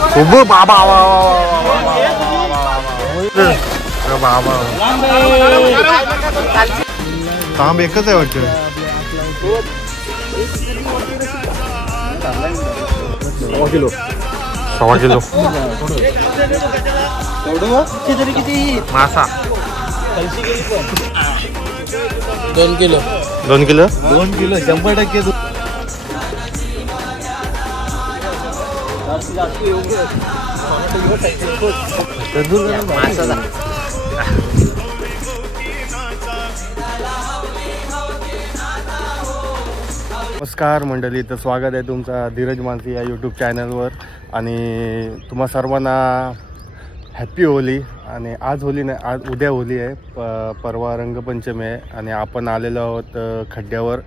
खूप बाबा बाबा तांब एकच आहे वाटतं. 1.25 किलो मासा. 2 किलो 100%. नमस्कार मंडळी, तर स्वागत आहे तुमचा धीरज मानसी या यूट्यूब चॅनलवर. आणि तुम्हा सर्वांना हॅपी होली. आणि आज होली नाही, आज उद्या होली आहे. परवा रंगपंचमी आहे आणि आपण आलेलो आहोत खड्ड्यावर.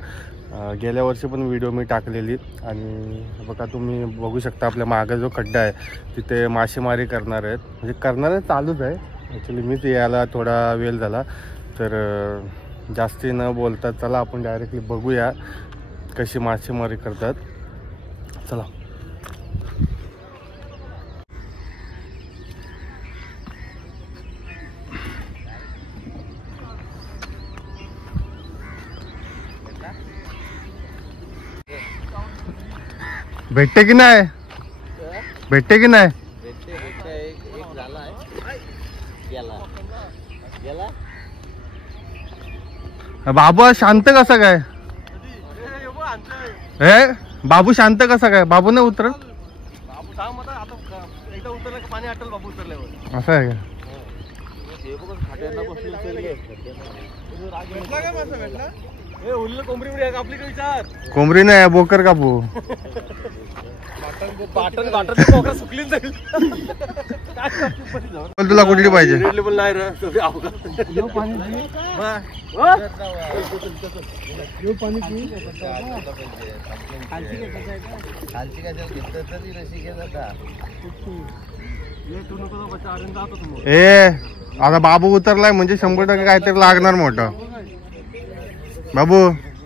गेल्या वर्षी पण व्हिडिओ मी टाकलेली. आणि बघा तुम्ही बघू शकता आपल्या मागे जो खड्डा आहे तिथे मासेमारी करणार आहेत. म्हणजे करणार आहे, चालूच आहे. ॲक्च्युली मीच यायला थोडा वेळ झाला. तर जास्ती न बोलता चला आपण डायरेक्टली बघूया कशी मासेमारी करतात. चला. भेटते की नाही? भेटते की नाही? बाबू शांत कसा काय? हे बाबू शांत कसा काय? बाबू नाही उतरत. असं आहे का? कोंबडी नाही, बोकर कापू. तुला कुठली पाहिजे? ए आता बाबू उतरलाय म्हणजे 100% काहीतरी लागणार मोठं. बाबू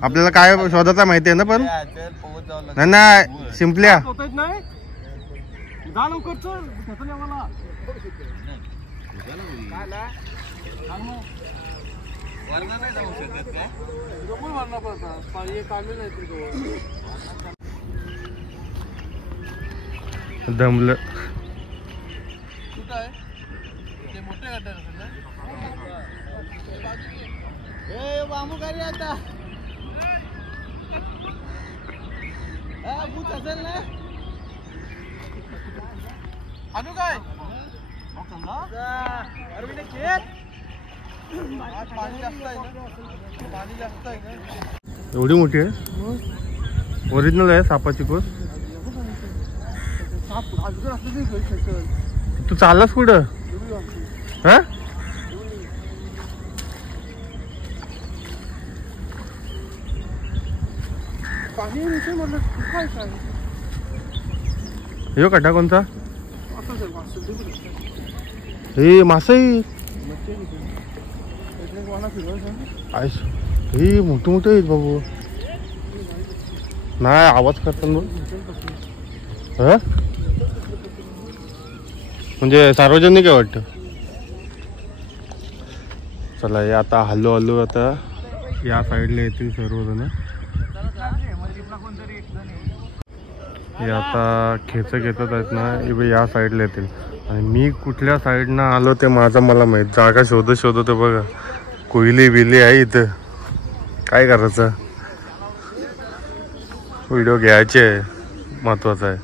आपल्याला काय शोधायचं माहिती आहे ना? पण नाही नाही शिंपल्या दमलं. एवढी मोठी आहे? ओरिजिनल आहे सापाची कोस. तू चाललास कुठं? हा यो कटा कोणता? हे मासाई ही मोठे मोठे आहेत बाबू. नाही आवाज करतात बघ. म्हणजे सार्वजनिक आहे वाटतं. चला हे आता हल्लो हल्लो आता या साईडला येतील सर्वजण. हे आता खेच घेतात आहेत ना, या साईडला येतील. आणि मी कुठल्या साईडनं आलो ते मला माहित. जागा शोधत बघा. कोयली बिली आहे इथं. काय करायचं? व्हिडिओ घ्यायचे आहे, महत्वाचं आहे.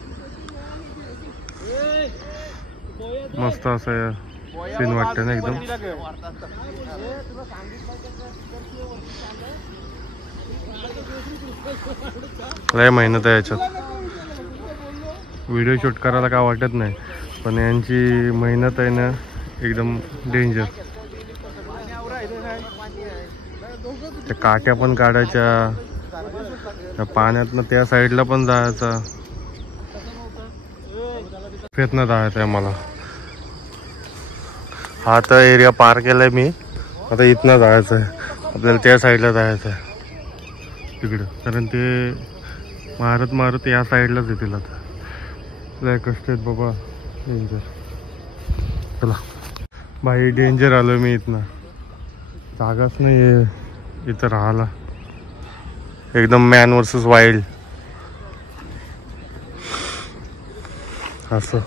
मस्त असं सीन वाटतं ना एकदम. लय मेहनत आहे याच्यात. व्हिडिओ शूट करायला काय वाटत नाही, पण यांची मेहनत आहे ना एकदम डेंजर. त्या काट्या पण काढायच्या, त्या पाण्यातनं त्या साईडला पण जायचा. प्रयत्न जायचं आहे मला. हा तर एरिया पार केलाय मी. आता इथनं जायचं आहे आपल्याला, त्या साईडला जायचं आहे तिकडं. कारण ते मारत या साईडलाच येतील. आता लय कष्ट आहेत बाबा. डेंजर. चला भाई, डेंजर आलो मी इथनं. जागाच नाही इथं राहायला. एकदम मॅन वर्सेस वाईल्ड असं.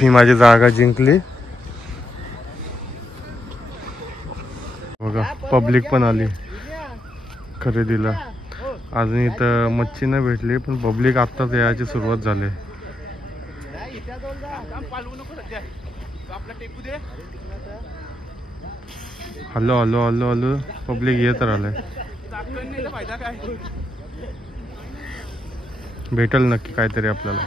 मी माझी जागा जिंकली बघा. पब्लिक पण आली खरेदीला. अजून इथं मच्छी नाही भेटली, पण पब्लिक आत्ताच यायची सुरुवात झाली. Hello hello hello hello, public येत राहिलंय. भेटेल नक्की काहीतरी आपल्याला.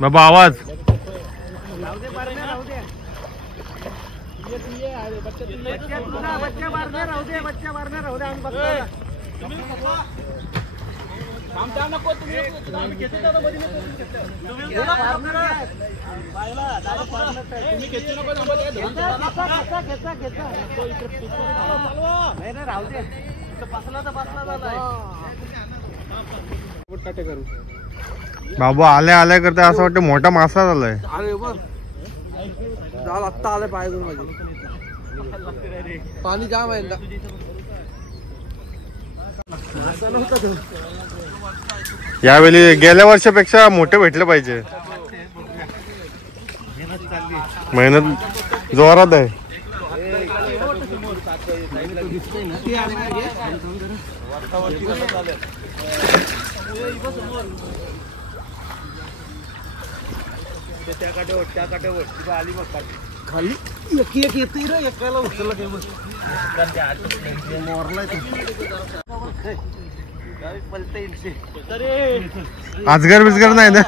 बाबा आवाज. बाबा आल्या आल्या करता असं वाटतं मोठा मासा झालाय. आत्ता आलं पाहिजे माझी. पाणी जाम आहे. यावेळी गेल्या वर्षापेक्षा मोठे भेटले पाहिजे. मेहनत जोरात आहे. खाली एक येते रे, एकाला उचलला काय आजगर बिजगर नाही ना.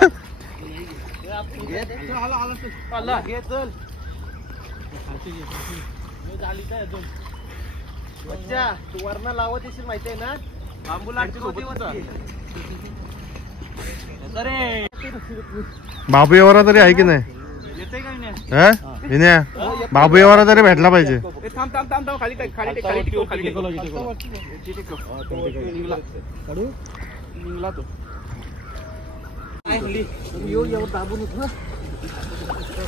तू वरना लावत येशील माहिती आहे ना. बांबू बाबू एवढा तरी आहे की नाही. बाबू एवढा तरी भेटला पाहिजे.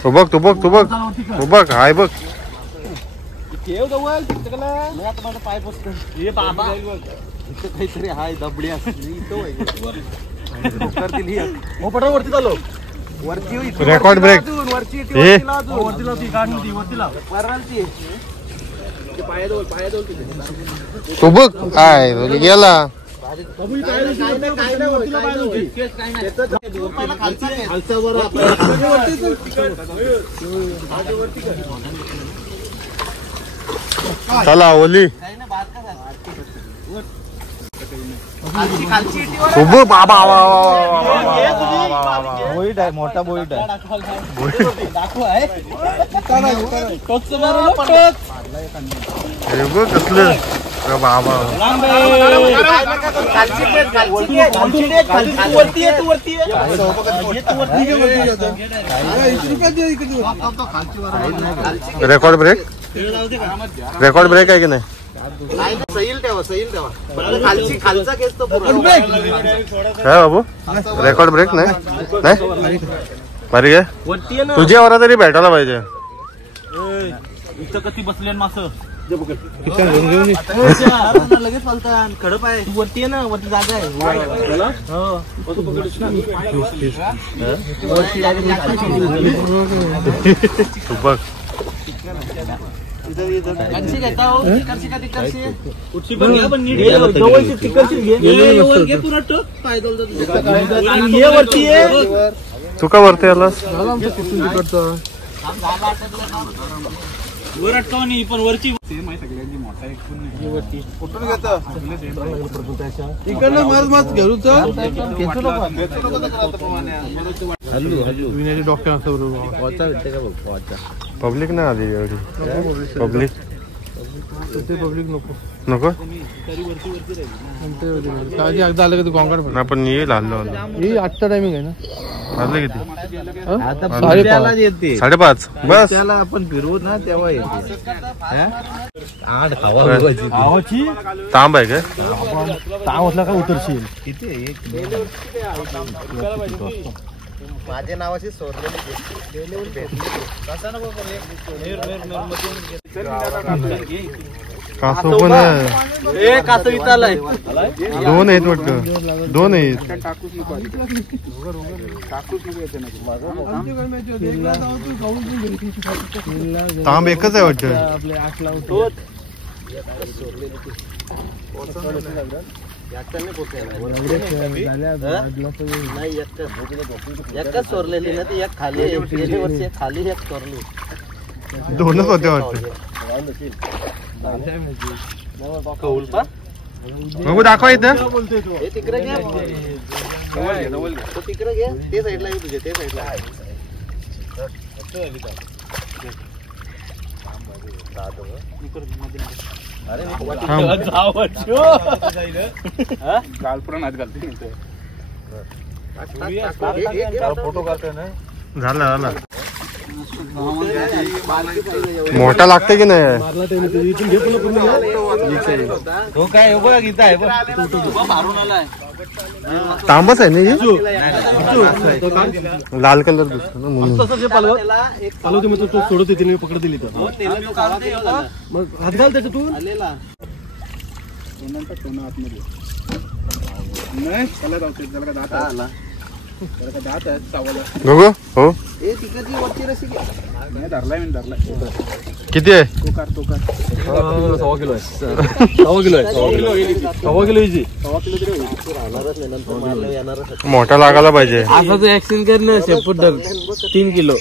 तू बघ तू बघ तू बघ तू बघ. हाय बघ. पाय बसतो काहीतरी हाय दबडी वरती चालू. Record break. तू बघ काय गेला. चला ओली. बाबा बोईट आहे, मोठा बोईट आहे. कसलं बाबा. Record break. रेकॉर्ड ब्रेक आहे की नाही. सैल ठेवा, सैल ठेवा. खालचा केस तो काय बाबू. रेकॉर्ड ब्रेक नाही नाही बरी आहे. तुझ्या वरा तरी भेटायला पाहिजे. इथं कधी बसले मास लगेच चालतात. खडप आहे वरती आहे ना, वरती जागा आहे. तू बघ. तू का वरती आलास. वर अटकावणी पण वरची सगळ्यांची मोठा कुठून घेत इकडनं माल मात घेऊ. पब्लिक नाही आली एवढी. पब्लिक ते पब्लिक नको नको काळजी एकदा आलं का तू गोंगाट ना पण येईल हल्लो ही आजचा टायमिंग आहे ना वाजले किती? 5:30 5:30 बस. त्याला आपण फिरवू ना तेव्हा येते आठ तांब आहे काय? ताव असला का उतरशील किती आहे? माझ्या नावाची सोडलेली कासव पण आहे. दोन आहेत वाटतं. दोन आहेत. तांब एकच आहे वाटतं. एकच चोरलेली ना ती एक खाली गेल्या वर्षी एक खाली एक चोरली दोनच होते वाटतं. बघू दाखवा इथं. हे तिकडे घे तो तिकडे घे ते साईडला आहे तुझे ते साईडला फोटो काढतोय ना झाला झाला. मोठा लागते की नाही? हो काय बघा गीता आहे तांबच आहे ना ही? लाल कलर दिसतो ना म्हणून. सोडत तिने पकडत दिली तर मग हात घाल त्याच्यातून बघू हो किती आहे? 1.5 किलो आहे 1.5 किलो मोठा लागायला पाहिजे. असा तो ऍक्सिडेंट कर ना शेपूट 3 किलो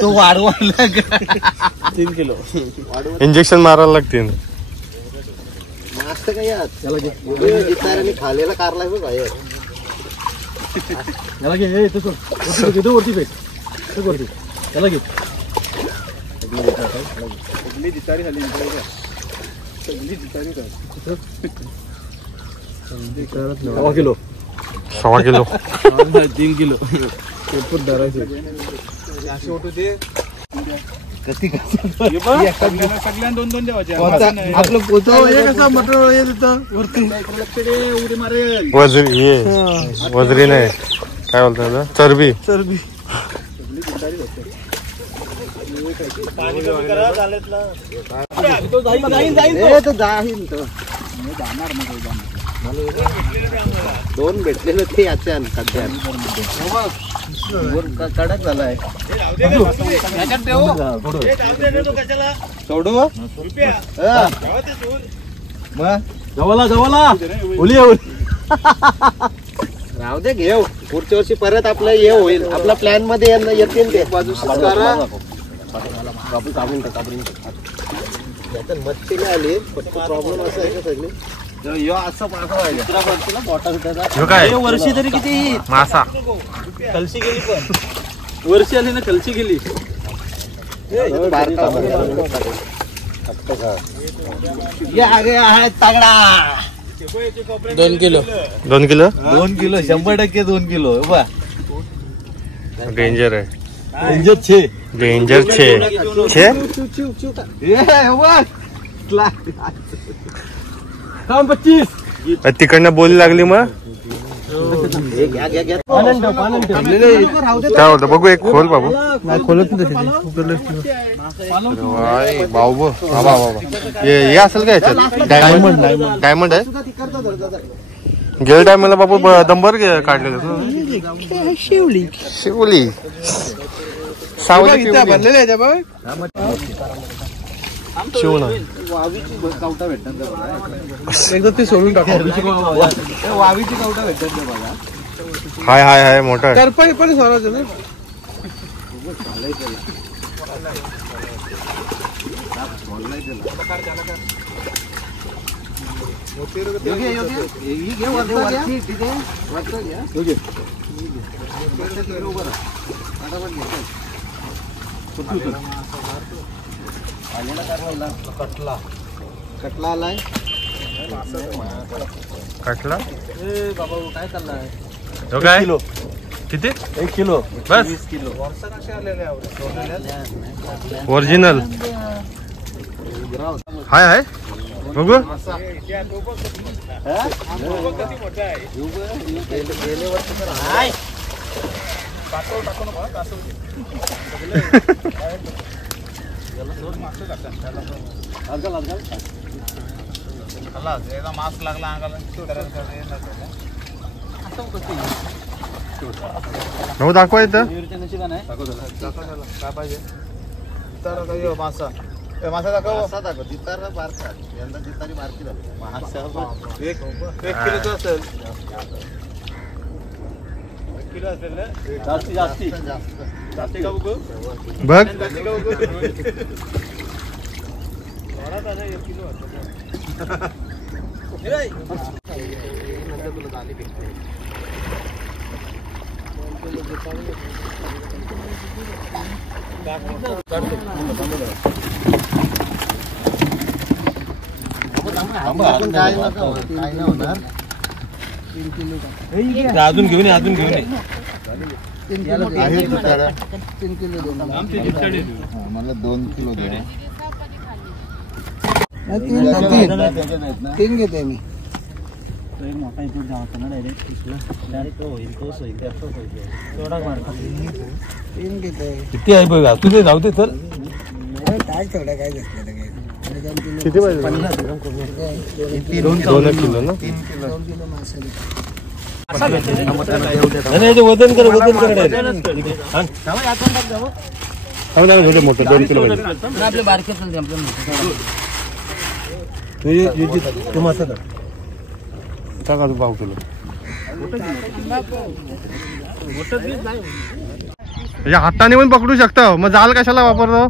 तो वाढवायला 3 किलो इंजेक्शन मारायला लागतील. मस्त काय खालेला कारला बाहेर याला घे हे तसं वरती वरती पेट वरती त्याला घे सगळी जितारी झाली सगळी जितारी 1.5 किलो 1.5 किलो 3 किलो शेपूट धरायचे असे होतो ते सगळ्यांना 2-2 द्यावाचे आपलं पोचव हे कसं मटर येत होतं वरती उडी मारेल वजरी नाही काय बोलतात चरबी चरबी दोन भेटलेलं ते याच्यान सध्यान कडक झालाय सोडू जवळला ओली राहू दे घेऊ पुढच्या वर्षी परत आपलं हे होईल आपल्या प्लॅन मध्ये येतील ते मच्छी नाही आली फक्त प्रॉब्लेम असा आहे का सगळी वर्षी तरी किती मासा कलशी गेली पण वर्षी आली ना कलशी गेली तगडा 2 किलो 2 किलो 2 किलो 100% 2 किलो बा डेंजर आहे. डेंजर छे छे काम 25 तिकडनं बोली लागली मग काय होतं बघू एक खोल बाबू खोलत बाबू बाबा हे असेल का याच्यात डायमंड आहे. गेल टायमाला बाबू दंबर काढलेलं शिवली सावली भरलेले शिवणा एकदा ते सोडून टाका वावीची कवटा भेटत बघा हाय मोठा करपाई पण सोडायचं ना कटला कटला आलाय कटला बाबा काय चाललाय तो काय किती 1 किलो बस 20 किलो ओरिजिनल हाय हाय बघू मास्क लागला अंगाला भाऊ दाखवा इथं काय पाहिजे मासा मासा दाखव दाखव जितार बारका यंदा जितारी बारकी झाली एक किलोचं असेल किलो असेल ना जास्ती जास्ती जास्ती का बघू बघ जास्ती का बघू थोडा दादा 1 किलो काय नाही होणार अजून घेऊन ये अजून घेऊन ये आहे जितारा 3 किलो मला 2 किलो दे 3 घेते मी मोठा इथून जावं ना डायरेक्ट होईल तोच होईल थोडा मार्क 3 घेते किती आहे बघा तुझे जाऊ दे चल काय तेवढा काय घेतलं किती पाहिजे 2 किलो ना 3 किलो 2 किलो मासे वजन कर मोठं 2 किलो पाहिजे आपले बारके चालते आपल्याला टाका तू 5 किलो हाताने पण पकडू शकता मग जाल कशाला वापरतो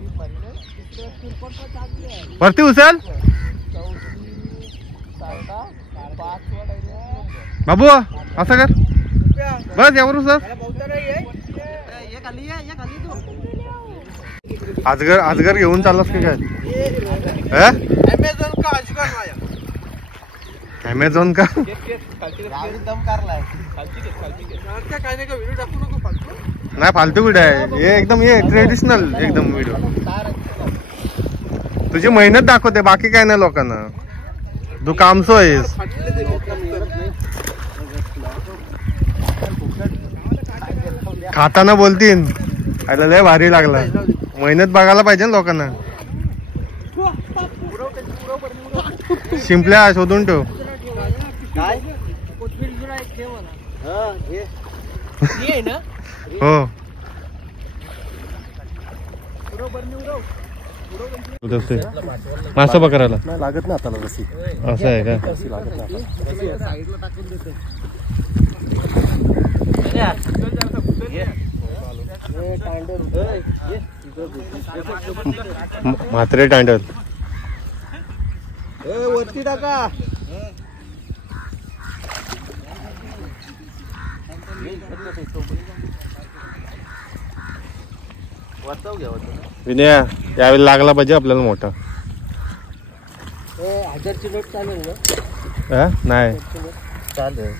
वरती उचल बाबू असं कर बस यावर उचल आजगर आजगर घेऊन चाललास की काय अमेझॉन का नाही फालतू व्हिडिओ आहे हे एकदम हे ट्रेडिशनल एकदम व्हिडिओ तुझी मेहनत दाखवते बाकी काय नाही लोकांना तू कामसो आहेस खाताना बोलतीन आयला लय भारी लागला मेहनत बघायला पाहिजे ना लोकांना शिंपल्या शोधून ठेव हो मासा पकडायला लागत ना आता रसी असं आहे का म्हात्रे टांडल वरती टाका विनया यावेळी लागला पाहिजे आपल्याला मोठा 1000ची नोट चालेल ना नाही चालेल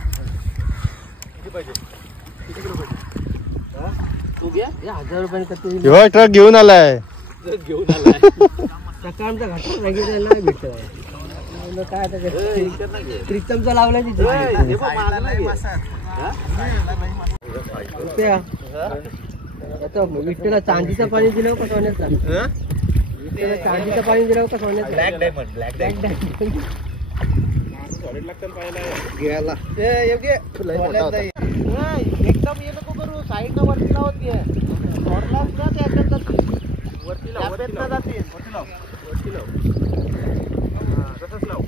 तू घ्या 1000 रुपये ट्रक घेऊन आलाय घेऊन आलाय सकाळचा घाटा नाही भेटत काय प्रीतमचा लावलाय विठ्ठला चांदीचं पाणी दिलं का सोन्याचं विठ्ठला चांदीचं पाणी दिलं का सोन्याचं ब्लॅक डायमंड घ्यायला एकदम ये नको करू साईड न वरती लावत घे सोडलाच ना त्याच्यात वरती लाव जातील वरती लाव तसंच लाव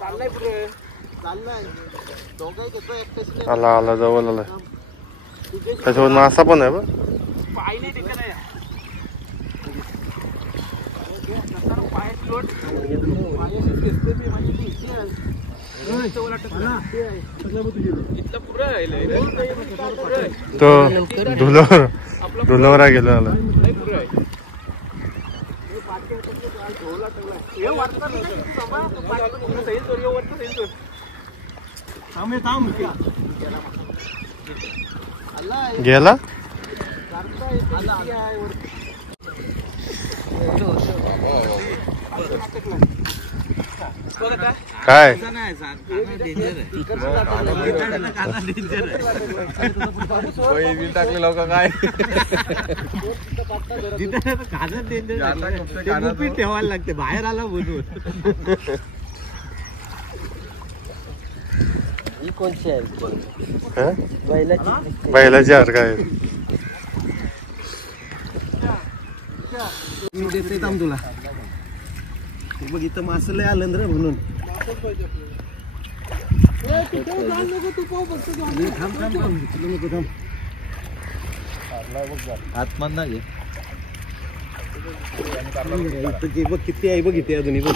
चाललाय पुढे चाललाय दोघं घेतो एकटेच आला आला जवळ आला त्याच्यावर मासा पण आहे बघ पाहिली ठिकाण आहे तो धुलवरा गेलो आला गेला काय टाकलेलं का काय ठेवायला लागते बाहेर आला बोलून ही कोणची आहे बैलाची हार काय मी देते थांब तुला बघ इथं मासं लय आलं रे म्हणून आत्मा घे इथं बघ किती आहे बघ इथे अजूनही बघ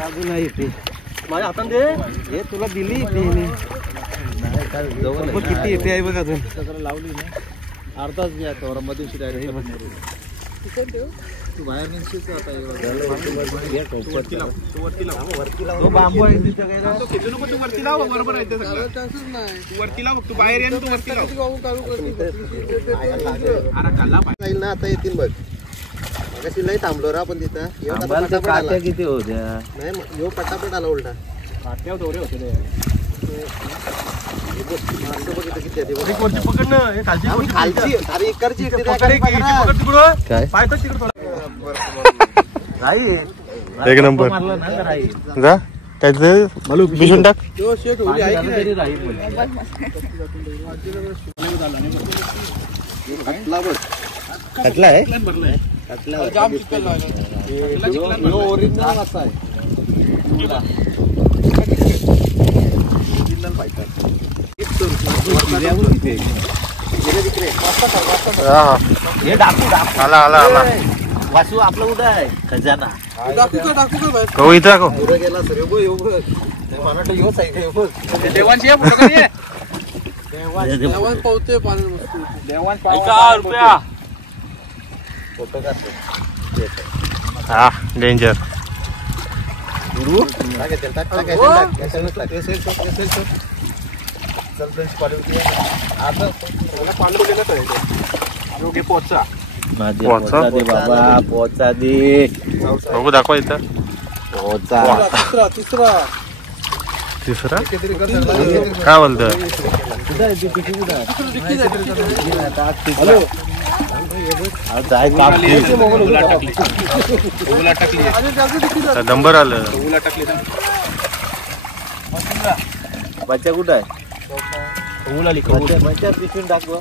अजून आहे ते माझ्या हातात दे हे तुला दिली किती येते आहे बघ अजून लावली ना अर्धाच घ्या मध्ये बाहेर बांबू आहे वरती लाव बरोबर आहे वरती लाव तू बाहेर ये तू वरती ना आता येतील बघ कशी लय थांबलो रा पण तिथं किती होत्या नाही पटापट आला उलटा काट्या दोरे होते एक नंबर जा त्याचं भिजून टाक कटला आहे आला आला आला वासू आपलं कुठं आहे खजाना हो इथं दाखव गेला सर हा डेंजर पोचा दे बघू दाखवा इथं पोचा तिसरा काय बोलतोय नंबर आलं बच्चा कुठं आहे उलाली बच्चा पिशून टाकव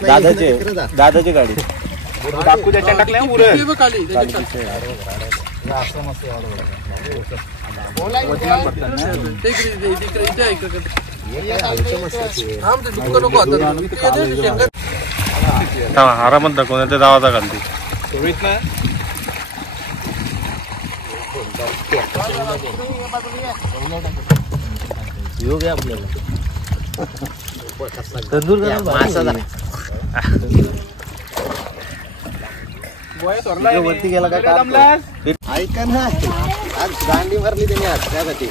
दादाच्या दादाची गाडी आरामात दाखवून त्या गावाचा घालते योग आहे आपल्याला तंदूर वरती गेला काय ऐका ना आज दांडी मारली त्याने आज त्यासाठी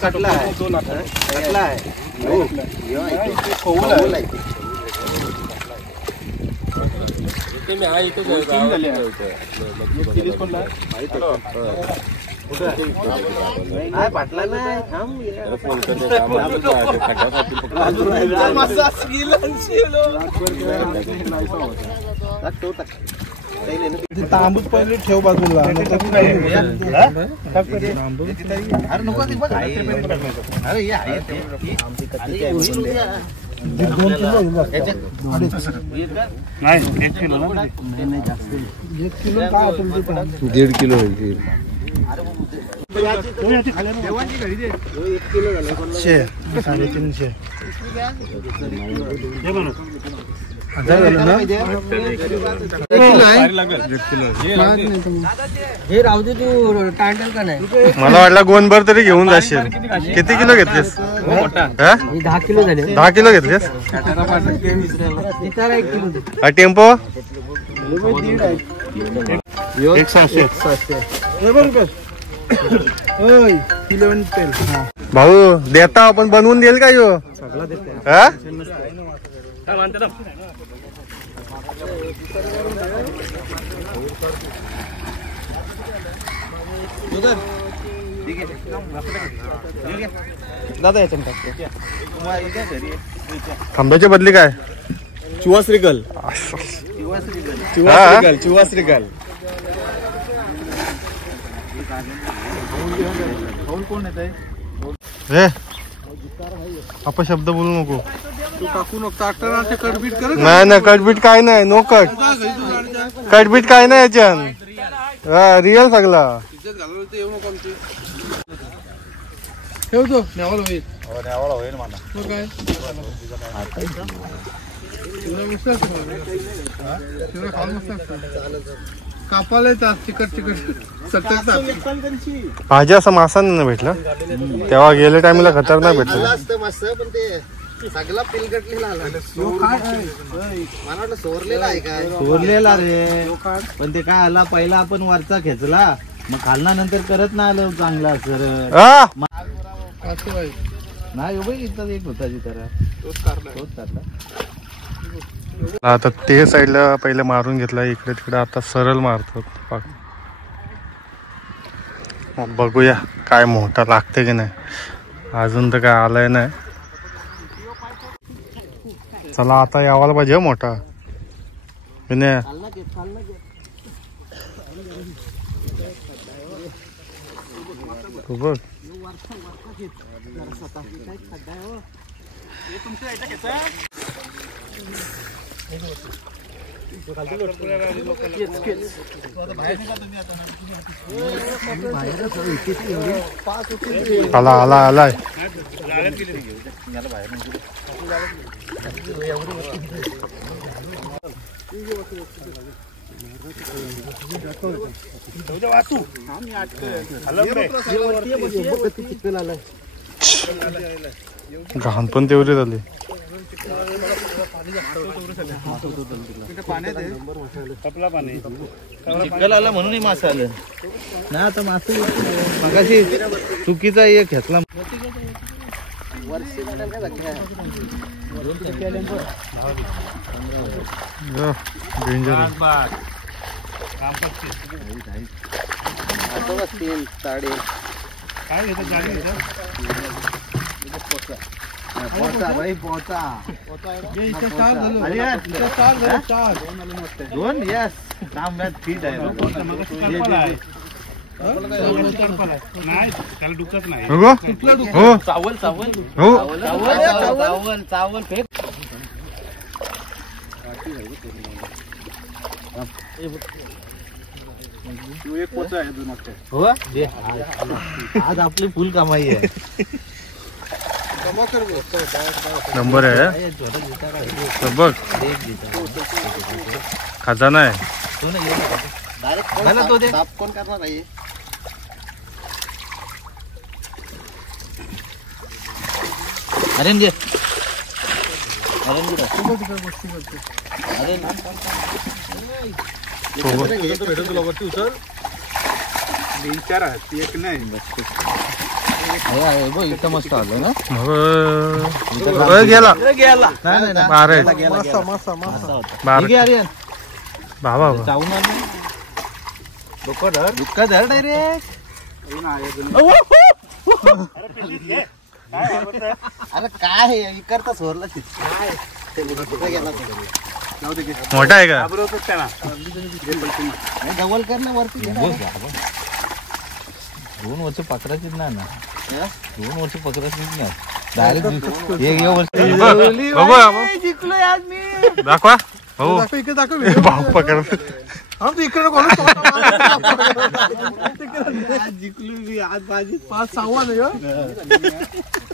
कटला आहे पाटला नाही तांबूच पहिले ठेव बाजूला दीड किलो होईल साडेतीनशे हे राहू दे तू टांडल का नाही. मला वाटलं गोणभर तरी घेऊन जाशील. किती किलो घेतलेस? 10 किलो झाले. 10 किलो घेतलेस? इतर 1 किलो. हा टेम्पो 100. भाऊ देता आपण बनवून देईल का यो? हा दादा याच्या थांब्याच्या बदली काय? चुवाश्रीगल चुवाश्रीगल कोण येत आहे? हे अपशब्द बोलू नको. तू टाकू नको. कटबीट कर. नाही कटबीट काय नाही. No cut. कटबीट काय नाही याच्यात. रिअल सगळा येऊ नको आमची. ठेवतो न्यावाला होईल मला. काय कापाला येतात चिकट भाजी असं मासा नाही भेटला तेव्हा. गेल्या टाइमला खतरनाक भेटलं. असतं मस्त पण ते सगळा पिलगटलेला आला. मला वाटलं सोरलेला आहे काय? सोरलेला रे. पण ते काय आला पहिला आपण वरचा खेचला मग खालना नंतर करत ना आलं चांगला सर नाही इथं एक होता तिथं. आता ते साईडला पहिले मारून घेतला इकडे तिकडे. आता सरळ मारतो. बघूया काय मोठा लागते की नाही. अजून तर काय आलाय नाही. चला आता यावाला पाहिजे मोठा. तू बघ आलाय. घाण पण तेवढी झाली. चिखल आला म्हणून मासा आलं ना. आता मासे मगाशी चुकीचा एक घेतला. डेंजर. दोन यस काम फिट आहे. त्याला डुकत नाही. हो चावल फेक. हो आज आपली फुल कमाई आहे. नंबर आहे बघ. खजाना आहे. कोण करणार आहे? अरे इथं मस्त आलं ना. गेला नाही बारा बाबा चावून आलं. दुःखा धर डायरेक्ट. अरे काय करता सोरला मोठा आहे का? डबल कर ना वरती. 2 वर्ष पकडायचीच ना. 2 वर्ष पकडायचीच ना. डायरेक्ट एक वर्ष जिंकलोय आज मी. दाखवा हो. इकडे भाऊ पकड. इकडे जिंकलो मी आज. बाजी 5-6 सगळं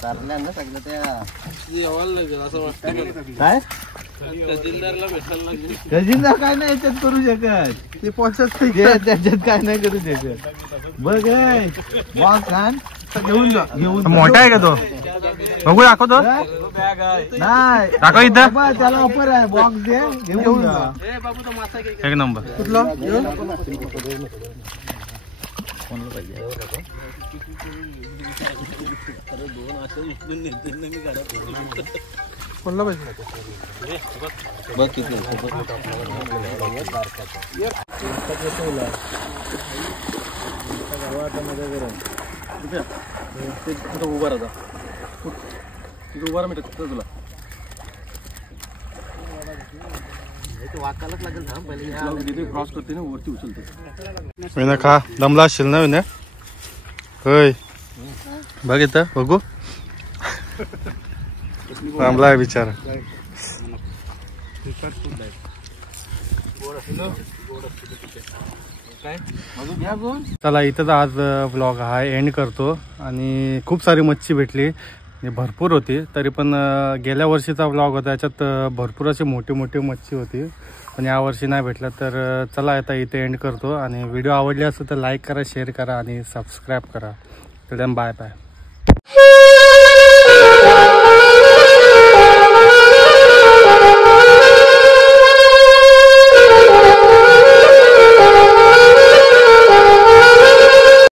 त्या असं वाटतं. काय खजिनदार काय नाही याच्यात करू शकत. ते पोहोचत त्याच्यात काय नाही करू शकत. बघ बॉक्स छान घेऊन जा. घेऊन मोठा आहे का तो? बघू दाखवतो. नाही दाखव इथं. बाबा, त्याला ऑफर आहे. बॉक्स दे घेऊन जा. एक नंबर. कुठला कोणला पाहिजे? बघ किती उभा राहा. उभा राहा तुला वाकायलाच लागेल ना पहिले. क्रॉस करते ना वरती उचलते. विना खा दमला असशील ना विना. होय बघ इथं बघू. दमला आहे बिचारा. चला इथंच आज व्लॉग हा एंड करतो. आणि खूप सारी मच्छी भेटली, भरपूर होती. तरी पण गेल्या वर्षीचा व्लॉग होता, त्याच्यात भरपूर अशी मोठी मोठी मच्छी होती, पण यावर्षी नाही भेटला. तर चला आता इथे एंड करतो. आणि व्हिडिओ आवडली असेल तर लाईक करा, शेअर करा आणि सबस्क्राईब करा. तर बाय बाय.